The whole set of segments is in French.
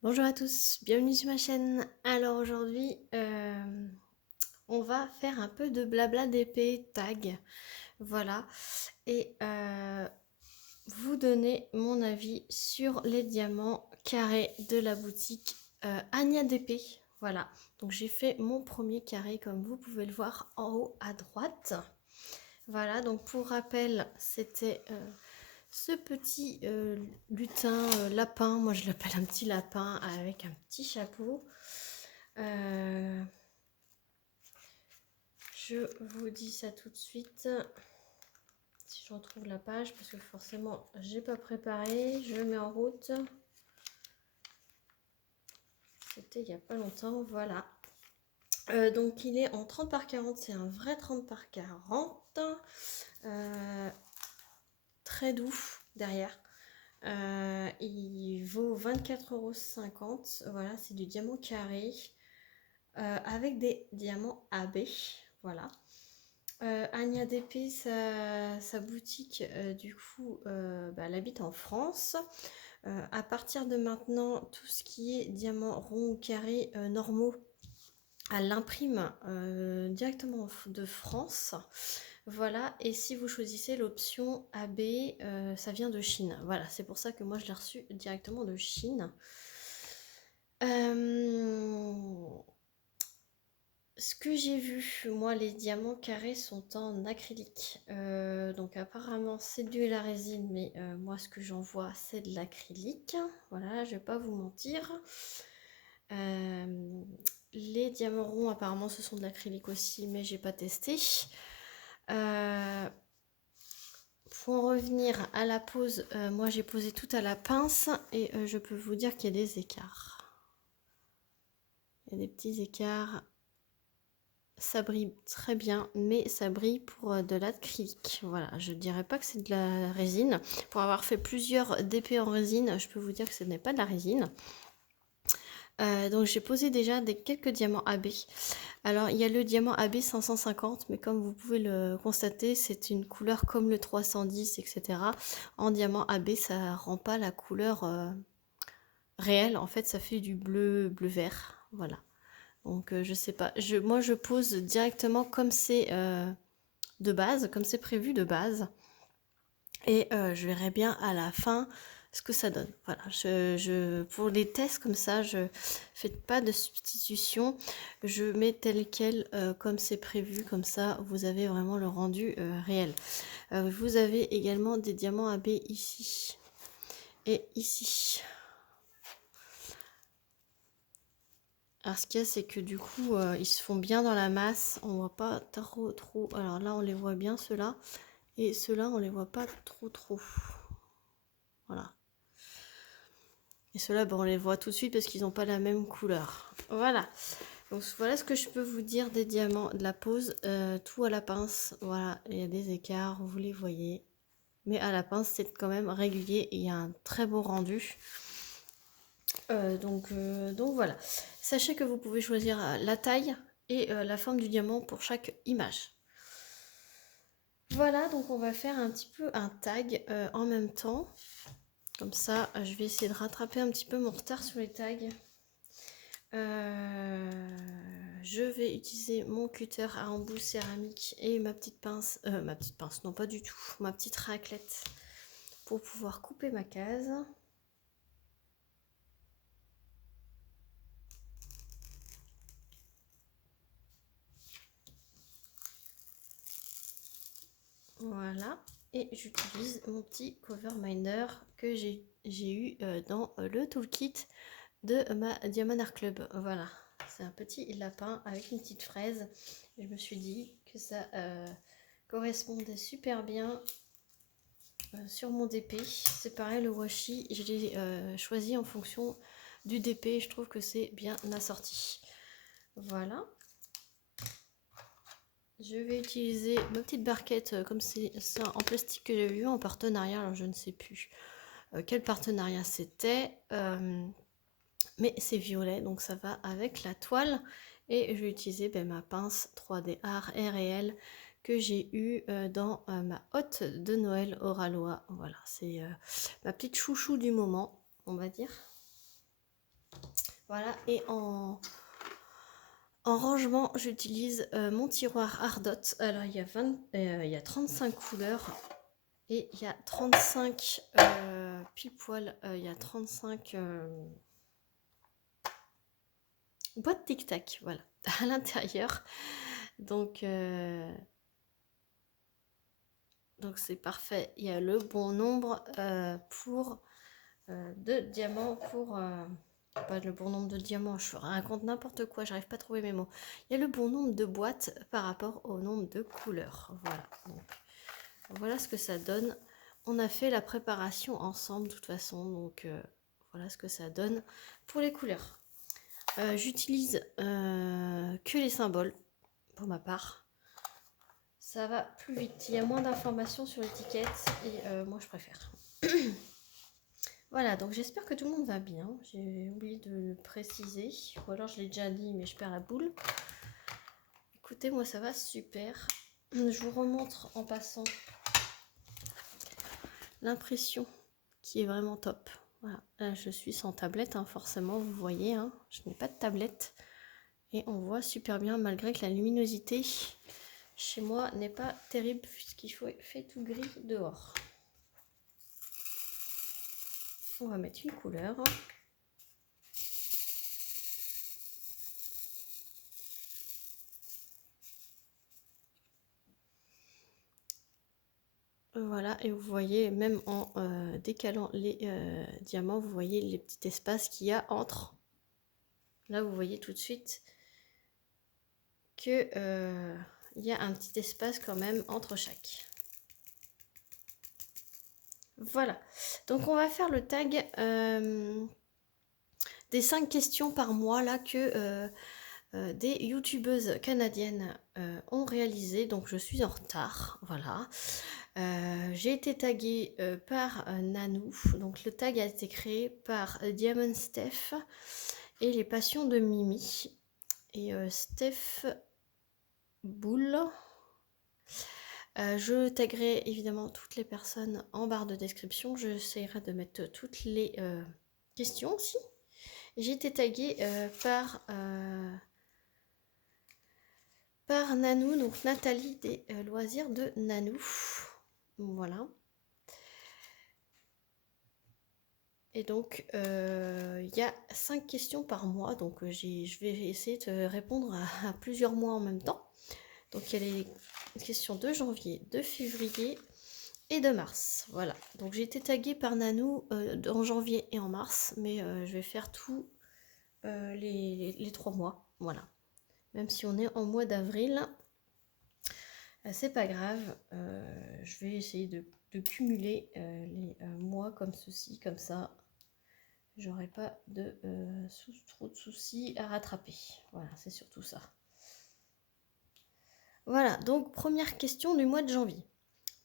Bonjour à tous, bienvenue sur ma chaîne. Alors aujourd'hui, on va faire un peu de blabla d'épée tag, voilà, et vous donner mon avis sur les diamants carrés de la boutique Ania d'épée. Voilà, donc j'ai fait mon premier carré comme vous pouvez le voir en haut à droite. Voilà, donc pour rappel, c'était ce petit lutin lapin, moi je l'appelle un petit lapin avec un petit chapeau. Euh, je vous dis ça tout de suite. Si je retrouve la page, parce que forcément j'ai pas préparé, je mets en route. C'était il y a pas longtemps, voilà. Donc il est en 30 par 40, c'est un vrai 30 par 40. Très doux derrière. Il vaut 24,50 €. Voilà, c'est du diamant carré avec des diamants AB. Voilà. Ania DP, sa boutique, du coup, elle habite en France. À partir de maintenant, tout ce qui est diamants ronds ou carrés normaux, elle l'imprime directement de France. Voilà, et si vous choisissez l'option AB, ça vient de Chine. Voilà, c'est pour ça que moi je l'ai reçu directement de Chine. Ce que j'ai vu, moi les diamants carrés sont en acrylique. Donc apparemment c'est de la résine, mais moi ce que j'en vois c'est de l'acrylique. Voilà, je vais pas vous mentir. Les diamants ronds apparemment ce sont de l'acrylique aussi, mais j'ai pas testé. Pour en revenir à la pose, moi j'ai posé tout à la pince et je peux vous dire qu'il y a des écarts. Il y a des petits écarts. Ça brille très bien, mais ça brille pour de l'acrylique. Voilà, je dirais pas que c'est de la résine. Pour avoir fait plusieurs DP en résine, je peux vous dire que ce n'est pas de la résine. Donc j'ai posé déjà quelques diamants AB. Alors il y a le diamant AB 550, mais comme vous pouvez le constater, c'est une couleur comme le 310, etc. En diamant AB, ça rend pas la couleur réelle. En fait, ça fait du bleu, bleu-vert. Voilà. Donc je sais pas. Moi je pose directement comme c'est de base, comme c'est prévu de base. Et je verrai bien à la fin ce que ça donne. Voilà, pour les tests comme ça, je ne fais pas de substitution. Je mets tel quel comme c'est prévu, comme ça vous avez vraiment le rendu réel. Vous avez également des diamants AB ici et ici. Alors ce qu'il y a, c'est que du coup, ils se font bien dans la masse. On voit pas trop. Alors là, on les voit bien ceux-là. Et ceux-là, on les voit pas trop. Voilà. Et ceux-là, on les voit tout de suite parce qu'ils n'ont pas la même couleur. Voilà. Donc voilà ce que je peux vous dire des diamants, de la pose. Tout à la pince. Voilà, il y a des écarts, vous les voyez. Mais à la pince, c'est quand même régulier et il y a un très beau rendu. Donc voilà. Sachez que vous pouvez choisir la taille et la forme du diamant pour chaque image. Voilà, donc on va faire un petit peu un tag en même temps. Comme ça, je vais essayer de rattraper un petit peu mon retard sur les tags. Je vais utiliser mon cutter à embout céramique et ma petite pince, non pas du tout, ma petite raclette pour pouvoir couper ma case. Voilà, et j'utilise mon petit cover minder que j'ai eu dans le toolkit de ma Diamond Art Club. Voilà, c'est un petit lapin avec une petite fraise. Je me suis dit que ça correspondait super bien sur mon DP. C'est pareil, le washi, je l'ai choisi en fonction du DP. Je trouve que c'est bien assorti. Voilà. Je vais utiliser ma petite barquette comme c'est ça en plastique que j'avais eu en partenariat. Alors je ne sais plus quel partenariat c'était. Mais c'est violet, donc ça va avec la toile. Et je vais utiliser ma pince 3D Art et réel que j'ai eu dans ma hotte de Noël Oralois. Voilà, c'est ma petite chouchou du moment, on va dire. Voilà, et en rangement, j'utilise mon tiroir Ardot. Alors, il y a 35 couleurs et il y a 35 pile poil, il y a 35 boîtes tic-tac, voilà, à l'intérieur. Donc c'est parfait. Il y a le bon nombre de diamants pour... pas le bon nombre de diamants, je raconte n'importe quoi, j'arrive pas à trouver mes mots. Il y a le bon nombre de boîtes par rapport au nombre de couleurs. Voilà. Donc, voilà ce que ça donne. On a fait la préparation ensemble de toute façon. Donc voilà ce que ça donne pour les couleurs. J'utilise que les symboles pour ma part. Ça va plus vite. Il y a moins d'informations sur l'étiquette et moi je préfère. Voilà, donc j'espère que tout le monde va bien. J'ai oublié de le préciser. Ou alors je l'ai déjà dit, mais je perds la boule. Écoutez, moi ça va super. Je vous remontre en passant l'impression qui est vraiment top. Voilà, là je suis sans tablette, hein, forcément, vous voyez. Hein, je n'ai pas de tablette. Et on voit super bien, malgré que la luminosité chez moi n'est pas terrible, puisqu'il fait tout gris dehors. On va mettre une couleur. Voilà, et vous voyez, même en décalant les diamants, vous voyez les petits espaces qu'il y a entre. Là, vous voyez tout de suite que il y a un petit espace quand même entre chaque. Voilà, donc on va faire le tag des 5 questions par mois là que des youtubeuses canadiennes ont réalisé. Donc je suis en retard, voilà. J'ai été taguée par Nanou, donc le tag a été créé par Diamond Steph et les passions de Mimi. Et Steph Boule. Je taguerai évidemment toutes les personnes en barre de description. J'essaierai de mettre toutes les questions aussi. J'ai été taguée par Nanou, donc Nathalie des loisirs de Nanou. Voilà. Et donc, il y a 5 questions par mois, donc je vais essayer de répondre à plusieurs mois en même temps. Donc, il y a les questions de janvier, de février et de mars. Voilà, donc j'ai été taguée par Nanou en janvier et en mars, mais je vais faire tous les 3 mois, voilà. Même si on est en mois d'avril, c'est pas grave, je vais essayer de cumuler les mois comme ceci, comme ça. J'aurai pas trop de soucis à rattraper. Voilà, c'est surtout ça. Voilà, donc première question du mois de janvier.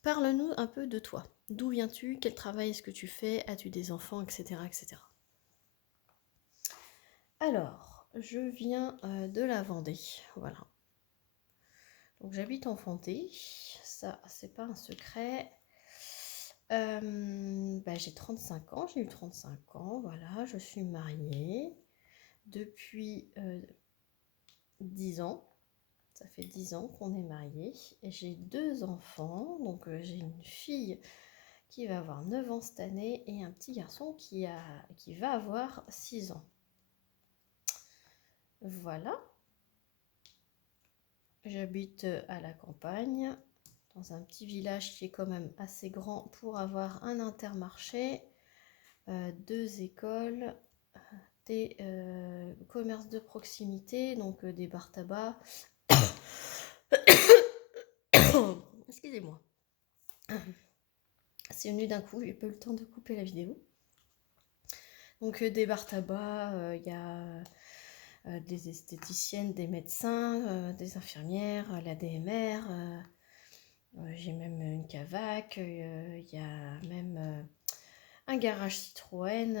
Parle-nous un peu de toi. D'où viens-tu? Quel travail est-ce que tu fais? As-tu des enfants? Etc. etc. Alors, je viens de la Vendée. Voilà. Donc j'habite en Vendée. Ça, c'est pas un secret. J'ai 35 ans, j'ai eu 35 ans, voilà, je suis mariée depuis 10 ans. Ça fait 10 ans qu'on est mariés et j'ai 2 enfants. Donc j'ai une fille qui va avoir 9 ans cette année et un petit garçon qui va avoir 6 ans. Voilà. J'habite à la campagne, dans un petit village qui est quand même assez grand pour avoir un intermarché, 2 écoles, des commerces de proximité, donc des bars tabac. Excusez-moi. C'est venu d'un coup, j'ai pas eu le temps de couper la vidéo. Donc des bars tabac, il y a des esthéticiennes, des médecins, des infirmières, la DMR, j'ai même une cavac, il y a même un garage Citroën,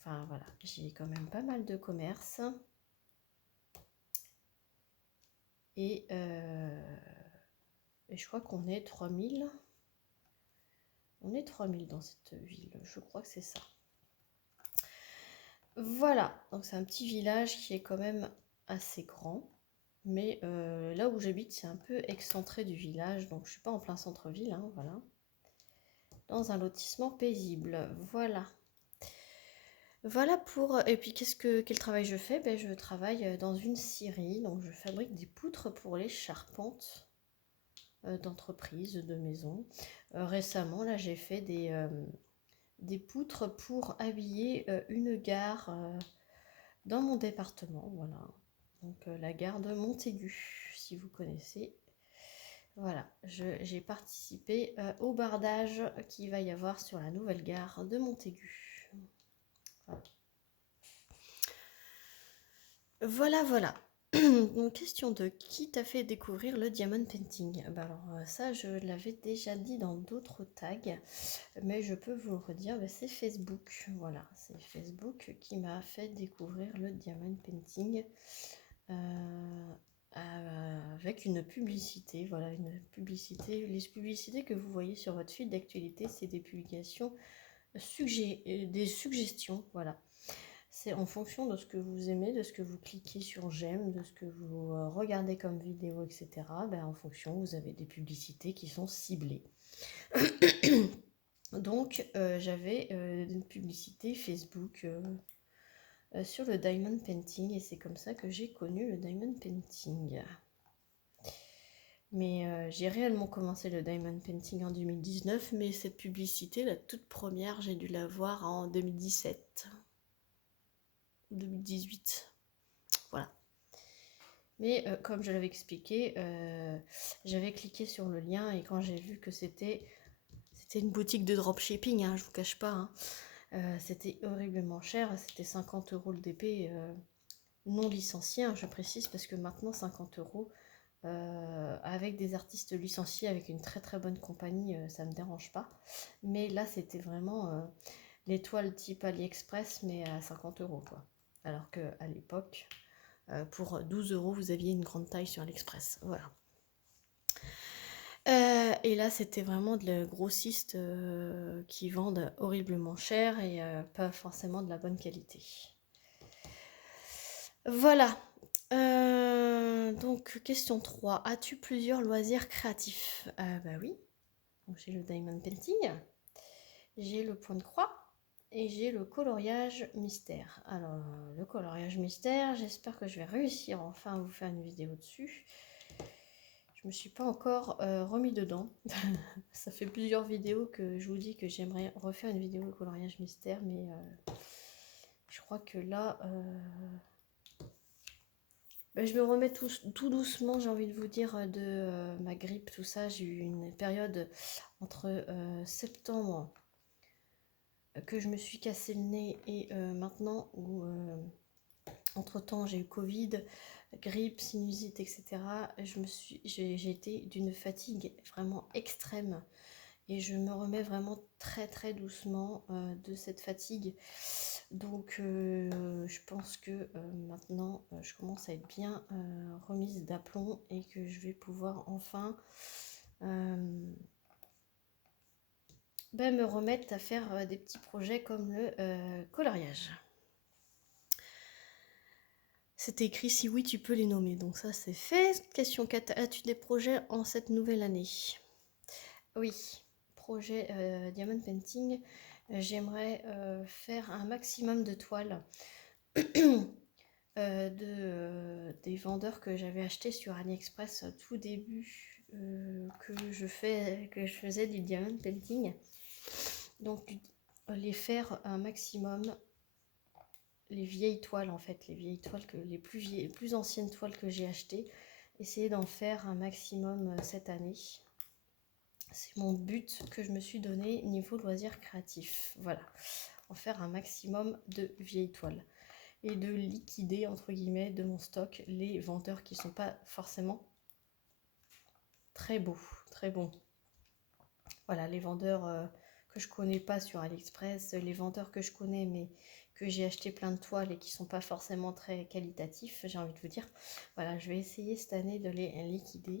enfin voilà, j'ai quand même pas mal de commerces. Et je crois qu'on est 3000. On est 3000 dans cette ville, je crois que c'est ça. Voilà, donc c'est un petit village qui est quand même assez grand. Mais là où j'habite, c'est un peu excentré du village, donc je suis pas en plein centre-ville, hein, voilà. Dans un lotissement paisible, voilà. Voilà pour... Et puis quel travail je fais? Ben, je travaille dans une scierie, donc je fabrique des poutres pour les charpentes d'entreprise, de maison. Récemment, là, j'ai fait des poutres pour habiller une gare dans mon département, voilà. Donc la gare de Montaigu, si vous connaissez. Voilà, j'ai participé au bardage qu'il va y avoir sur la nouvelle gare de Montaigu. Voilà. Voilà, voilà. Donc, question de qui t'a fait découvrir le diamond painting? Ben alors, ça, je l'avais déjà dit dans d'autres tags, mais je peux vous le redire, ben, c'est Facebook. Voilà, c'est Facebook qui m'a fait découvrir le diamond painting avec une publicité. Voilà, une publicité. Les publicités que vous voyez sur votre feed d'actualité, c'est des publications, des suggestions. Voilà. C'est en fonction de ce que vous aimez, de ce que vous cliquez sur j'aime, de ce que vous regardez comme vidéo, etc. Ben, en fonction, vous avez des publicités qui sont ciblées. Donc, j'avais une publicité Facebook sur le diamond painting et c'est comme ça que j'ai connu le diamond painting. Mais j'ai réellement commencé le diamond painting en 2019, mais cette publicité, la toute première, j'ai dû la voir en 2017. 2018. Voilà. Mais comme je l'avais expliqué, j'avais cliqué sur le lien et quand j'ai vu que c'était une boutique de dropshipping, hein, je vous cache pas, hein, c'était horriblement cher, c'était 50 € le DP non licencié, hein, je précise, parce que maintenant 50 € avec des artistes licenciés, avec une très très bonne compagnie, ça me dérange pas. Mais là, c'était vraiment l'étoile type AliExpress, mais à 50 € quoi. Alors qu'à l'époque, pour 12 €, vous aviez une grande taille sur AliExpress. Voilà. Et là, c'était vraiment de la grossiste qui vendent horriblement cher et pas forcément de la bonne qualité. Voilà. Donc, question 3. As-tu plusieurs loisirs créatifs? Bah oui. Donc, j'ai le diamond painting, j'ai le point de croix et j'ai le coloriage mystère. Alors, le coloriage mystère, j'espère que je vais réussir enfin à vous faire une vidéo dessus. Je me suis pas encore remis dedans. Ça fait plusieurs vidéos que je vous dis que j'aimerais refaire une vidéo de coloriage mystère, mais je crois que là, ben, je me remets tout doucement, j'ai envie de vous dire, de ma grippe, tout ça. J'ai eu une période entre septembre que je me suis cassé le nez et maintenant où entre-temps j'ai eu Covid, grippe, sinusite, etc. J'ai été d'une fatigue vraiment extrême et je me remets vraiment très très doucement de cette fatigue. Donc je pense que maintenant je commence à être bien remise d'aplomb et que je vais pouvoir enfin me remettre à faire des petits projets comme le coloriage. C'est écrit si oui tu peux les nommer, donc ça c'est fait. Question 4, as-tu des projets en cette nouvelle année? Oui, projet Diamond Painting, j'aimerais faire un maximum de toiles des vendeurs que j'avais acheté sur AliExpress tout début que je faisais du Diamond Painting. Donc les faire un maximum, les vieilles toiles en fait, les vieilles toiles les plus anciennes toiles que j'ai achetées, essayer d'en faire un maximum cette année. C'est mon but que je me suis donné niveau loisirs créatifs. Voilà, en faire un maximum de vieilles toiles et de liquider entre guillemets de mon stock les vendeurs qui sont pas forcément très beaux, très bons. Voilà, les vendeurs que je connais pas sur AliExpress, les vendeurs que je connais mais que j'ai acheté plein de toiles et qui sont pas forcément très qualitatifs, j'ai envie de vous dire. Voilà, je vais essayer cette année de les liquider.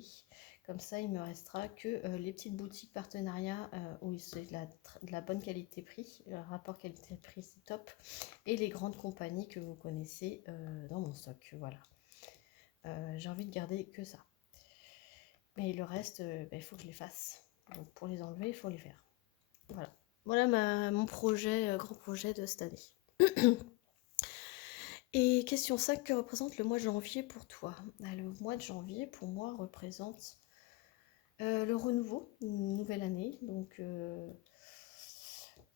Comme ça, il me restera que les petites boutiques partenariats où c'est de la bonne qualité-prix. Le rapport qualité-prix, c'est top. Et les grandes compagnies que vous connaissez dans mon stock. Voilà. J'ai envie de garder que ça. Mais le reste, il faut que je les fasse. Donc pour les enlever, il faut les faire. Voilà. Voilà mon projet, grand projet de cette année. Et question 5, que représente le mois de janvier pour toi? Le mois de janvier, pour moi, représente le renouveau, une nouvelle année. Donc,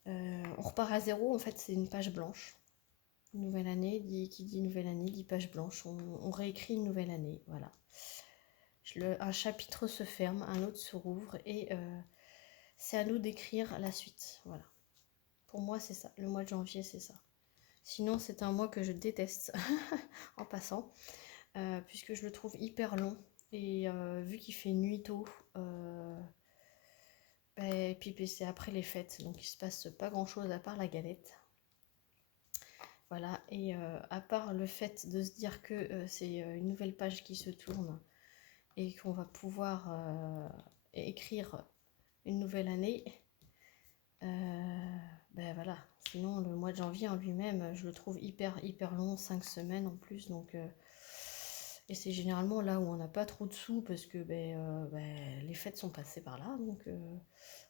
on repart à zéro. En fait, c'est une page blanche. Une nouvelle année, qui dit nouvelle année, dit page blanche. On réécrit une nouvelle année. Voilà. Un chapitre se ferme, un autre se rouvre. Et c'est à nous d'écrire la suite. Voilà. Pour moi, c'est ça. Le mois de janvier, c'est ça. Sinon, c'est un mois que je déteste en passant, puisque je le trouve hyper long. Et vu qu'il fait nuit tôt, et puis c'est après les fêtes, donc il se passe pas grand chose à part la galette. Voilà, et à part le fait de se dire que c'est une nouvelle page qui se tourne et qu'on va pouvoir écrire une nouvelle année, voilà. Sinon, le mois de janvier en lui-même, je le trouve hyper long, 5 semaines en plus, donc et c'est généralement là où on n'a pas trop de sous parce que les fêtes sont passées par là, donc on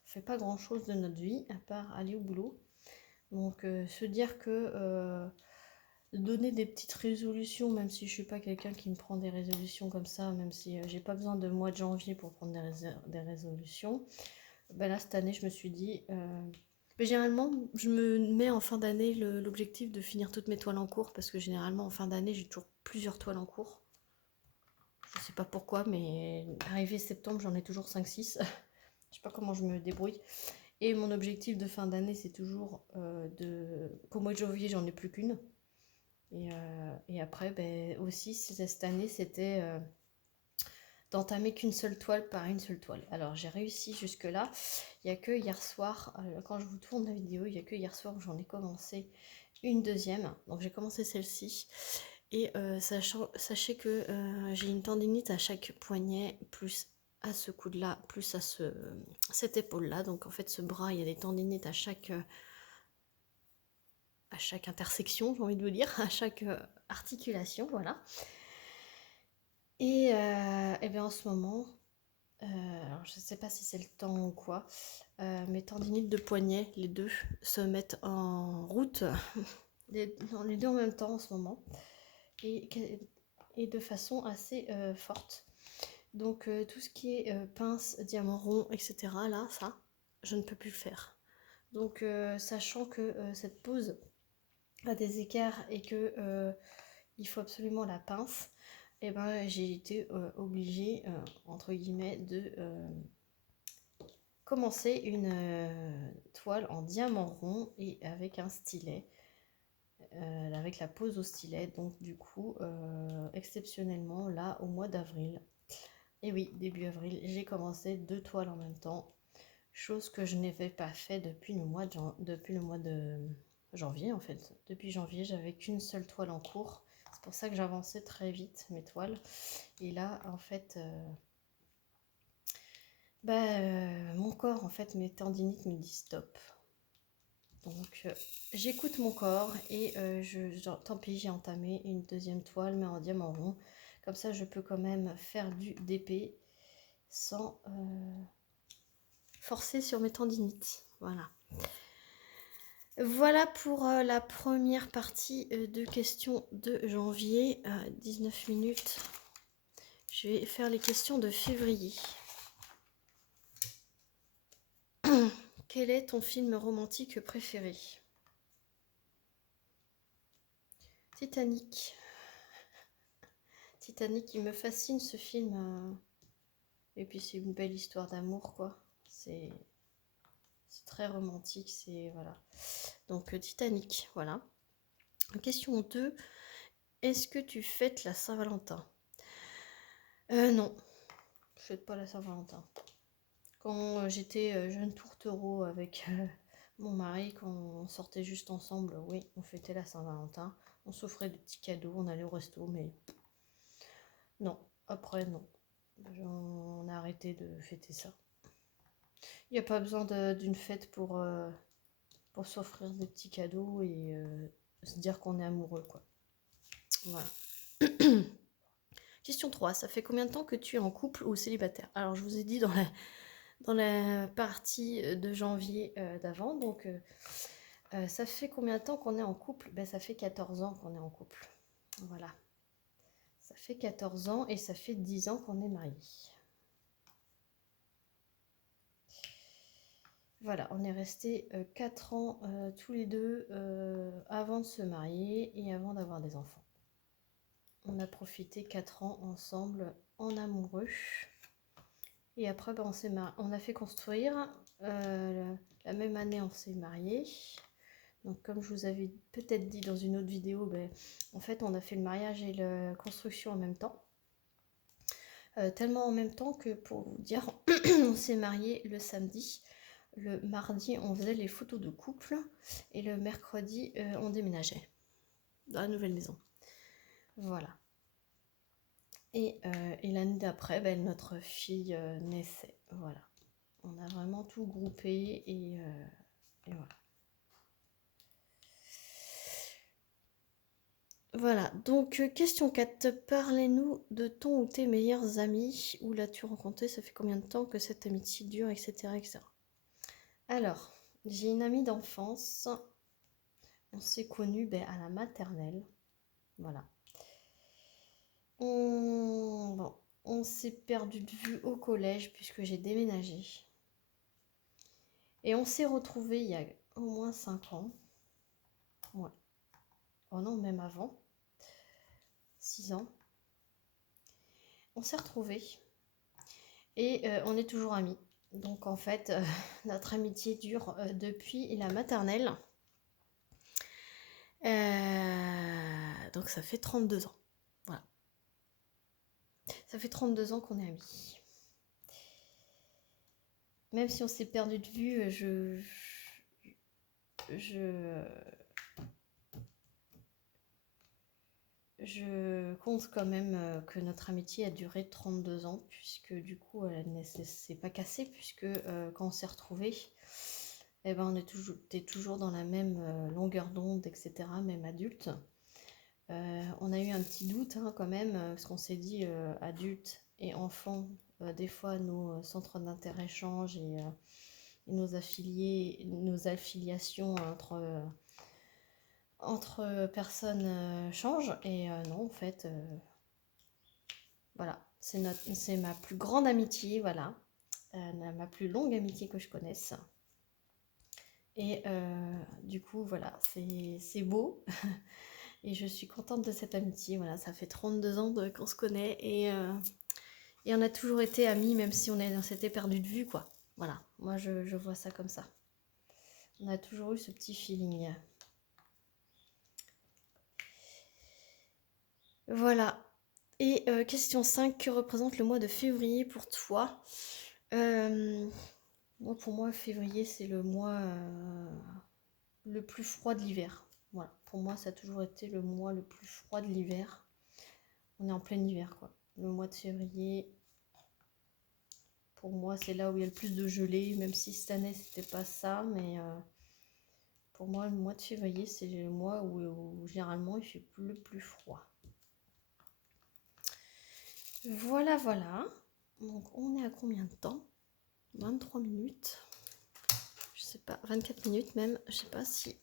fait pas grand chose de notre vie à part aller au boulot. Donc se dire que donner des petites résolutions, même si je suis pas quelqu'un qui me prend des résolutions comme ça, même si j'ai pas besoin de mois de janvier pour prendre des résolutions, là cette année je me suis dit généralement je me mets en fin d'année l'objectif de finir toutes mes toiles en cours, parce que généralement en fin d'année j'ai toujours plusieurs toiles en cours. Je sais pas pourquoi, mais arrivé septembre, j'en ai toujours 5-6. Je sais pas comment je me débrouille. Et mon objectif de fin d'année, c'est toujours qu'au mois de janvier, j'en ai plus qu'une. Et après, aussi, cette année, c'était d'entamer qu'une seule toile par une seule toile. Alors, j'ai réussi jusque-là. Il n'y a que hier soir, quand je vous tourne la vidéo, il n'y a que hier soir où j'en ai commencé une deuxième. Donc, j'ai commencé celle-ci. Et sachez que j'ai une tendinite à chaque poignet, plus à ce coude-là, plus à cette épaule-là. Donc en fait, ce bras, il y a des tendinites à chaque intersection, j'ai envie de vous dire, à chaque articulation, voilà. Et bien en ce moment, alors je ne sais pas si c'est le temps ou quoi, mes tendinites de poignet, les deux, se mettent en route, les deux en même temps en ce moment. Et de façon assez forte. Donc tout ce qui est pince, diamant rond, etc. là, ça, je ne peux plus le faire. Donc sachant que cette pose a des écarts et que il faut absolument la pince, et j'ai été obligée entre guillemets de commencer une toile en diamant rond et avec un stylet. Avec la pose au stylet, donc du coup exceptionnellement là au mois d'avril, et oui, début avril, j'ai commencé 2 toiles en même temps, chose que je n'avais pas fait depuis le mois de janvier. En fait, depuis janvier, j'avais qu'une seule toile en cours, c'est pour ça que j'avançais très vite mes toiles. Et là en fait mon corps, en fait, mes tendinites me disent stop. Donc j'écoute mon corps et tant pis, j'ai entamé une deuxième toile, mais en diamant rond. Comme ça, je peux quand même faire du DP sans forcer sur mes tendinites. Voilà. Voilà pour la première partie de questions de janvier. 19 minutes. Je vais faire les questions de février. Quel est ton film romantique préféré? Titanic. Titanic, il me fascine ce film. Et puis c'est une belle histoire d'amour, quoi. C'est très romantique, c'est voilà. Donc Titanic, voilà. Question 2. Est-ce que tu fêtes la Saint-Valentin? Non, je fête pas la Saint-Valentin. Quand j'étais jeune tourtereau avec mon mari, quand on sortait juste ensemble, oui, on fêtait la Saint-Valentin. On s'offrait des petits cadeaux, on allait au resto, mais non, après non. On a arrêté de fêter ça. Il n'y a pas besoin d'une fête pour s'offrir des petits cadeaux et se dire qu'on est amoureux, quoi. Voilà. Question 3. Ça fait combien de temps que tu es en couple ou célibataire? Alors, je vous ai dit dans la partie de janvier d'avant, donc ça fait combien de temps qu'on est en couple? Ben, ça fait 14 ans qu'on est en couple. Voilà. Ça fait 14 ans et ça fait 10 ans qu'on est mariés. Voilà, on est restés 4 ans tous les deux avant de se marier et avant d'avoir des enfants. On a profité 4 ans ensemble en amoureux. Et après, ben, on a fait construire. La même année, on s'est mariés. Donc, comme je vous avais peut-être dit dans une autre vidéo, ben, en fait, on a fait le mariage et la construction en même temps. Tellement en même temps que, pour vous dire, on s'est mariés le samedi. Le mardi, on faisait les photos de couple. Et le mercredi, on déménageait dans la nouvelle maison. Voilà. Et l'année d'après, ben, notre fille naissait. Voilà. On a vraiment tout groupé et voilà. Voilà, donc question 4. Parlez-nous de ton ou tes meilleurs amis. Où l'as-tu rencontré? Ça fait combien de temps que cette amitié dure, etc. etc. Alors, j'ai une amie d'enfance. On s'est connus à la maternelle. Voilà. On s'est perdu de vue au collège puisque j'ai déménagé. Et on s'est retrouvés il y a au moins 5 ans. Ouais. Oh non, même avant. 6 ans. On s'est retrouvés. Et on est toujours amis. Donc en fait, notre amitié dure depuis la maternelle. Donc ça fait 32 ans. Voilà. Ça fait 32 ans qu'on est amis. Même si on s'est perdu de vue, je compte quand même que notre amitié a duré 32 ans, puisque du coup, elle ne s'est pas cassée, puisque quand on s'est retrouvés, eh ben, on était toujours dans la même longueur d'onde, etc., même adulte. On a eu un petit doute quand même, parce qu'on s'est dit, adultes et enfants, des fois nos centres d'intérêt changent et nos affiliations entre personnes changent. Et non, en fait, voilà, c'est ma plus grande amitié, voilà, ma plus longue amitié que je connaisse. Et du coup, voilà, c'est beau. Et je suis contente de cette amitié. Voilà, ça fait 32 ans qu'on se connaît et on a toujours été amis, même si on s'était perdu de vue, quoi. Voilà, moi je vois ça comme ça. On a toujours eu ce petit feeling. Voilà. Et question 5, que représente le mois de février pour toi? Pour moi, février, c'est le mois le plus froid de l'hiver. Voilà, pour moi, ça a toujours été le mois le plus froid de l'hiver. On est en plein hiver, quoi. Le mois de février, pour moi, c'est là où il y a le plus de gelée, même si cette année, c'était pas ça, mais pour moi, le mois de février, c'est le mois où généralement, il fait le plus froid. Voilà, voilà. Donc, on est à combien de temps? 23 minutes. Je sais pas, 24 minutes même. Je sais pas si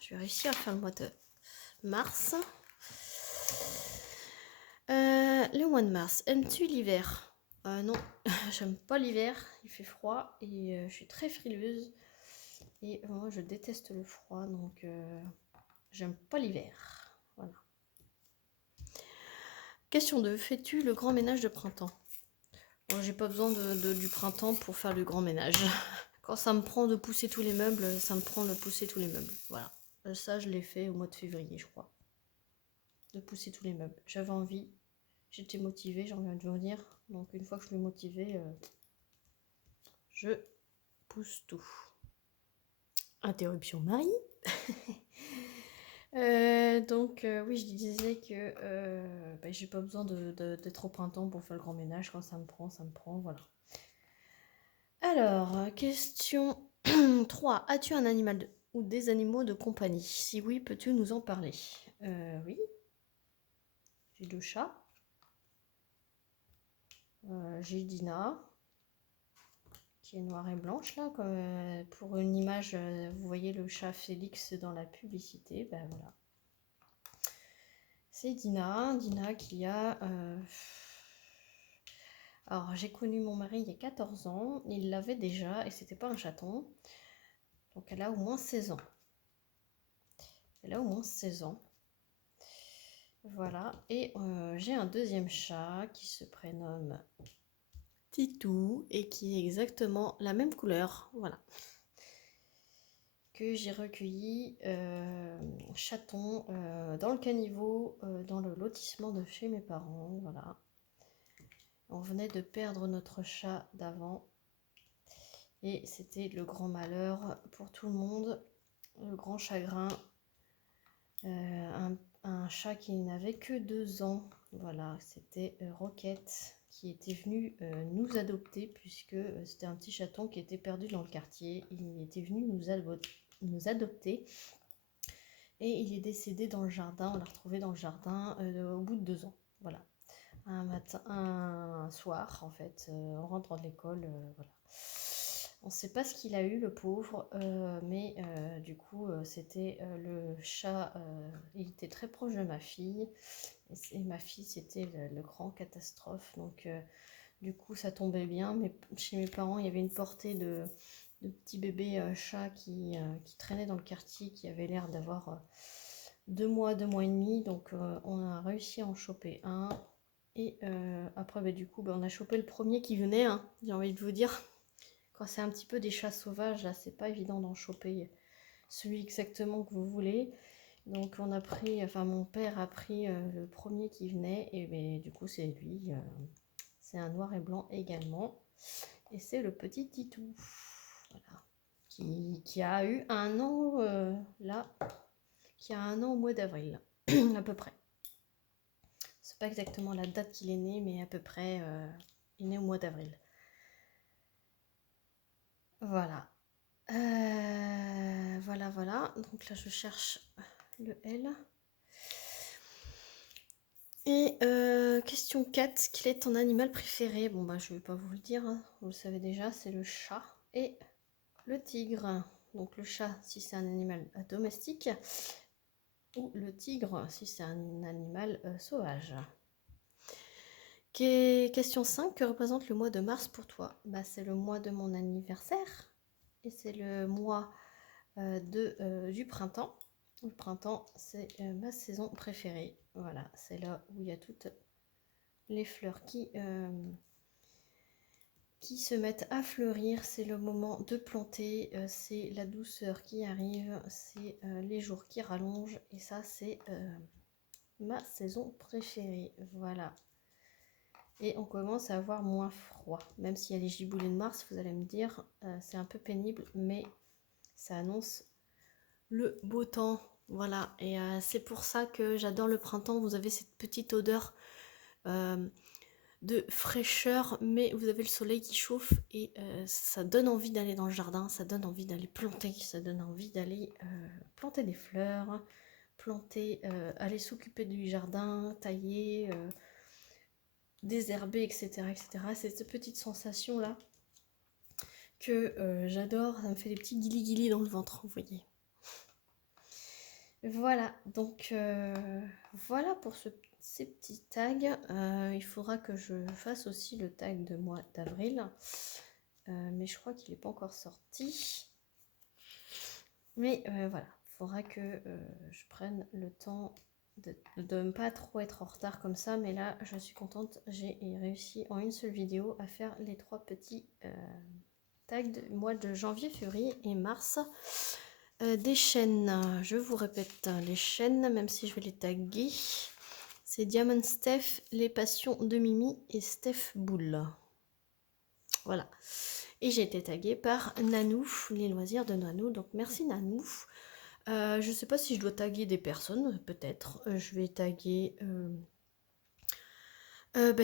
je vais réussir à faire le mois de mars. Le mois de mars. Aimes-tu l'hiver? Non, j'aime pas l'hiver. Il fait froid et je suis très frileuse. Et moi, je déteste le froid, donc j'aime pas l'hiver. Voilà. Question 2. Fais-tu le grand ménage de printemps? Bon, j'ai pas besoin du printemps pour faire le grand ménage. Quand ça me prend de pousser tous les meubles, ça me prend de pousser tous les meubles. Voilà. Ça, je l'ai fait au mois de février, je crois. De pousser tous les meubles. J'avais envie, j'étais motivée, j'ai envie de vous dire. Donc, une fois que je suis motivée, je pousse tout. Interruption Marie. Donc, Donc oui, je disais que bah, j'ai pas besoin d'être au printemps pour faire le grand ménage. Quand ça me prend, voilà. Alors, question 3. As-tu un animal ou des animaux de compagnie? Si oui, peux-tu nous en parler? Oui, j'ai 2 chats. J'ai Dina, qui est noire et blanche, là. Pour une image, vous voyez le chat Félix dans la publicité. Ben voilà. C'est Dina qui a... Alors, j'ai connu mon mari il y a 14 ans. Il l'avait déjà et c'était pas un chaton. Donc, elle a au moins 16 ans. Elle a au moins 16 ans. Voilà. Et j'ai un deuxième chat qui se prénomme Titou et qui est exactement la même couleur. Voilà. Que j'ai recueilli chaton dans le caniveau, dans le lotissement de chez mes parents. Voilà. On venait de perdre notre chat d'avant. Et c'était le grand malheur pour tout le monde. Le grand chagrin. Un chat qui n'avait que 2 ans. Voilà, c'était Roquette qui était venu nous adopter puisque c'était un petit chaton qui était perdu dans le quartier. Il était venu nous adopter et il est décédé dans le jardin. On l'a retrouvé dans le jardin au bout de 2 ans. Voilà, un soir en fait, en rentrant de l'école, voilà. On ne sait pas ce qu'il a eu, le pauvre, mais du coup, c'était le chat, il était très proche de ma fille, et ma fille, c'était le grand catastrophe, donc du coup, ça tombait bien, mais chez mes parents, il y avait une portée de petits bébés chats qui traînaient dans le quartier, qui avaient l'air d'avoir 2 mois, 2 mois et demi, donc on a réussi à en choper un, et après, bah, du coup, bah, on a chopé le premier qui venait, hein, j'ai envie de vous dire. Quand c'est un petit peu des chats sauvages, là, c'est pas évident d'en choper celui exactement que vous voulez. Donc on a pris, enfin mon père a pris le premier qui venait, et ben, du coup c'est lui. C'est un noir et blanc également. Et c'est le petit Titou. Voilà. Qui a eu 1 an là. Qui a 1 an au mois d'avril. À peu près. C'est pas exactement la date qu'il est né, mais à peu près il est né au mois d'avril. Voilà. Voilà. Donc là, je cherche le L. Et question 4. Quel est ton animal préféré? Bon, bah, je vais pas vous le dire. Hein. Vous le savez déjà, c'est le chat et le tigre. Donc le chat, si c'est un animal domestique. Ou le tigre, si c'est un animal sauvage. Question 5. Que représente le mois de mars pour toi? Bah, c'est le mois de mon anniversaire. Et c'est le mois du printemps. Le printemps, c'est ma saison préférée. Voilà, c'est là où il y a toutes les fleurs qui se mettent à fleurir. C'est le moment de planter, c'est la douceur qui arrive, c'est les jours qui rallongent. Et ça, c'est ma saison préférée. Voilà. Et on commence à avoir moins froid. Même s'il y a les giboulées de mars, vous allez me dire, c'est un peu pénible, mais ça annonce le beau temps. Voilà, et c'est pour ça que j'adore le printemps. Vous avez cette petite odeur de fraîcheur, mais vous avez le soleil qui chauffe et ça donne envie d'aller dans le jardin, ça donne envie d'aller planter, ça donne envie d'aller planter des fleurs, aller s'occuper du jardin, tailler, désherber, etc. C'est cette petite sensation là que j'adore, ça me fait des petits guilis dans le ventre, vous voyez. Voilà, donc voilà pour ces petits tags. Il faudra que je fasse aussi le tag de mois d'avril, mais je crois qu'il n'est pas encore sorti. Mais voilà, il faudra que je prenne le temps de ne pas trop être en retard comme ça. Mais là, je suis contente, j'ai réussi en une seule vidéo à faire les 3 petits tags du mois de janvier, février et mars. Des chaînes, je vous répète les chaînes, même si je vais les taguer. C'est Diamond Steph, Les Passions de Mimi et Steph Boule. Voilà. Et j'ai été taguée par Nanou, les loisirs de Nanou. Donc merci Nanou. Je sais pas si je dois taguer des personnes, peut-être. Je vais taguer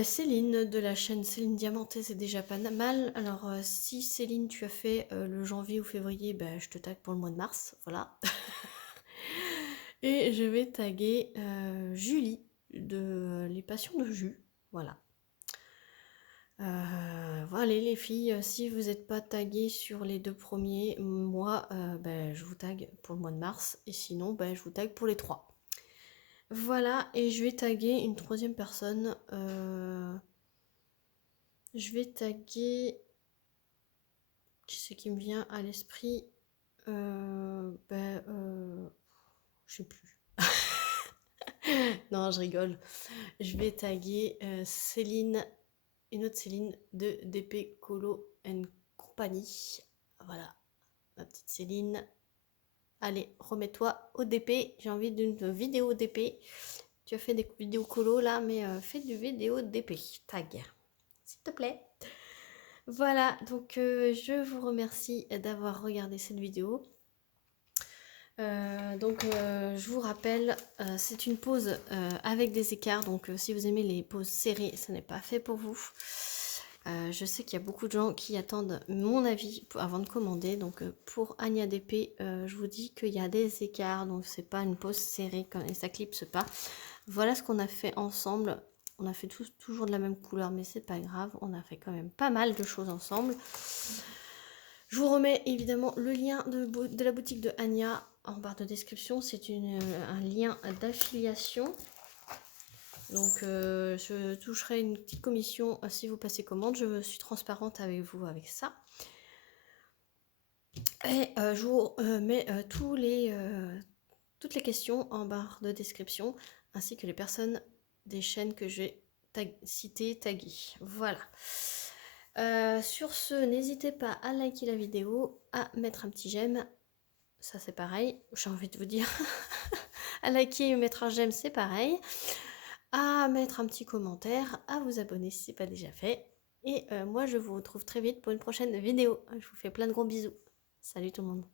Céline de la chaîne Céline Diamanté, c'est déjà pas mal. Alors si Céline tu as fait le janvier ou février, je te tag pour le mois de mars, voilà. Et je vais taguer Julie de Les Passions de Jus, voilà. Voilà les filles, si vous n'êtes pas taguées sur les 2 premiers mois, je vous tag pour le mois de mars, et sinon je vous tag pour les 3. Voilà, et je vais taguer une 3e personne. Je vais taguer. Qui c'est qui me vient à l'esprit? Je sais plus. Non, je rigole. Je vais taguer Céline, une autre Céline de DP Colo Company. Voilà, ma petite Céline. Allez, remets-toi au DP. J'ai envie d'une vidéo DP. Tu as fait des vidéos colo là, mais fais du vidéo DP. Tag, s'il te plaît. Voilà, donc je vous remercie d'avoir regardé cette vidéo. Je vous rappelle, c'est une pause avec des écarts, donc si vous aimez les pauses serrées, ce n'est pas fait pour vous. Je sais qu'il y a beaucoup de gens qui attendent mon avis avant de commander, donc pour Anya DP, je vous dis qu'il y a des écarts, donc c'est pas une pause serrée et ça clipse pas. Voilà ce qu'on a fait ensemble. On a fait toujours de la même couleur, mais c'est pas grave, on a fait quand même pas mal de choses ensemble. Je vous remets évidemment le lien de la boutique de Anya en barre de description. C'est un lien d'affiliation. Donc je toucherai une petite commission si vous passez commande. Je suis transparente avec vous avec ça. Et je vous mets toutes les questions en barre de description, ainsi que les personnes des chaînes que j'ai citées, taguées. Voilà. Sur ce, n'hésitez pas à liker la vidéo, à mettre un petit j'aime. Ça c'est pareil, j'ai envie de vous dire. À liker et mettre un j'aime, c'est pareil. À mettre un petit commentaire, à vous abonner si ce n'est pas déjà fait. Et moi je vous retrouve très vite pour une prochaine vidéo. Je vous fais plein de gros bisous. Salut tout le monde.